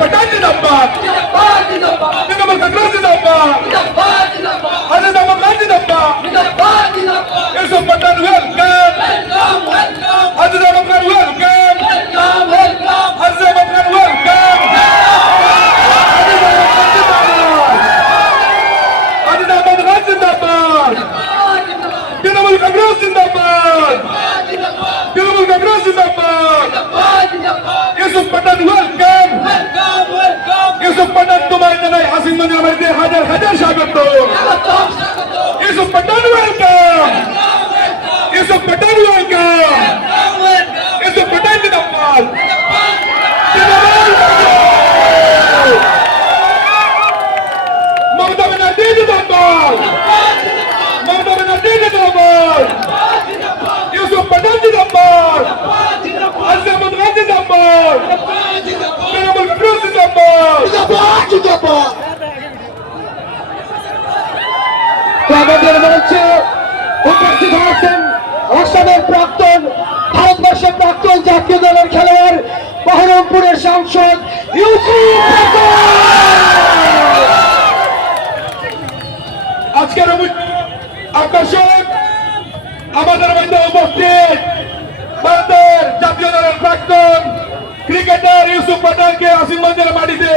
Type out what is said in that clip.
पठान जिंदाबाद तृणमूल कांग्रेस जिंदाबाद आजाद अहमद खान जिंदाबाद यूसुफ पठान वेलकम आजाद अहमद खान वेलकम आजाद अहमद खान वेलकम आजाद अहमद खान जिंदाबाद तृणमूल कांग्रेस जिंदाबाद तृणमूल कांग्रेस जिंदाबाद यूसुफ पठान वेलकम यूसुफ पठान तुम्हारे जनाई आसिम मंदिर में हजार हजार स्वागत यूसुफ पठान वेलकम यूसुफ पठान वेलकम यूसुफ पठान जिंदाबाद ममता बनर्जी जिंदाबाद ममता बनर्जी जिंदाबाद यूसुफ पठान जिंदाबाद आजाद अहमद खान जिंदाबाद तृणमूल कांग्रेस जिंदाबाद আমাদের মঞ্চে উপস্থিত হয়েছেন আসামের প্রাক্তন ভারতবর্ষের প্রাক্তন জাতীয় দলের খেলোয়াড় বহরমপুরের সাংসদ ইউসুফ আজকের আকর্ষক আমাদের মধ্যে উপস্থিত ভারতের জাতীয় দলের প্রাক্তন ক্রিকেটার ইউসুফ পাঠানকে আসিম মঞ্চের মাটিতে